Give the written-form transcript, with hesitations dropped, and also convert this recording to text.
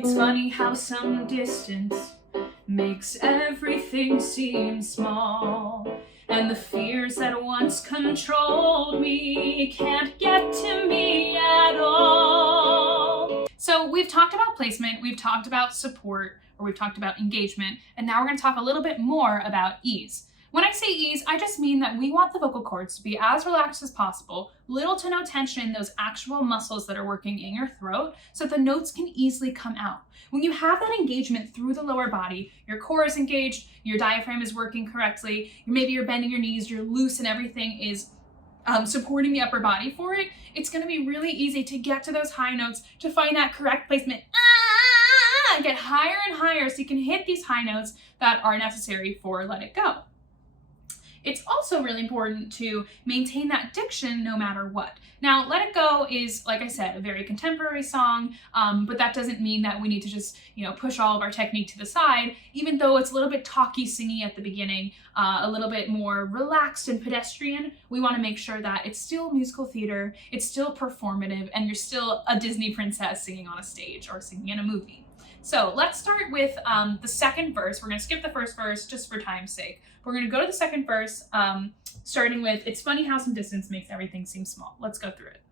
It's funny how some distance makes everything seem small, and the fears that once controlled me can't get to me at all. So we've talked about placement, we've talked about support, or we've talked about engagement, and now we're going to talk a little bit more about ease. When I say ease, I just mean that we want the vocal cords to be as relaxed as possible, little to no tension in those actual muscles that are working in your throat, so that the notes can easily come out. When you have that engagement through the lower body, your core is engaged, your diaphragm is working correctly, maybe you're bending your knees, you're loose, and everything is supporting the upper body for it, it's going to be really easy to get to those high notes, to find that correct placement, and get higher and higher so you can hit these high notes that are necessary for Let It Go. It's also really important to maintain that diction no matter what. Now, Let It Go is, like I said, a very contemporary song, but that doesn't mean that we need to just, push all of our technique to the side, even though it's a little bit talky, singy at the beginning, a little bit more relaxed and pedestrian. We want to make sure that it's still musical theater, it's still performative, and you're still a Disney princess singing on a stage or singing in a movie. So let's start with the second verse. We're going to skip the first verse just for time's sake. We're going to go to the second verse, starting with, it's funny how some distance makes everything seem small. Let's go through it.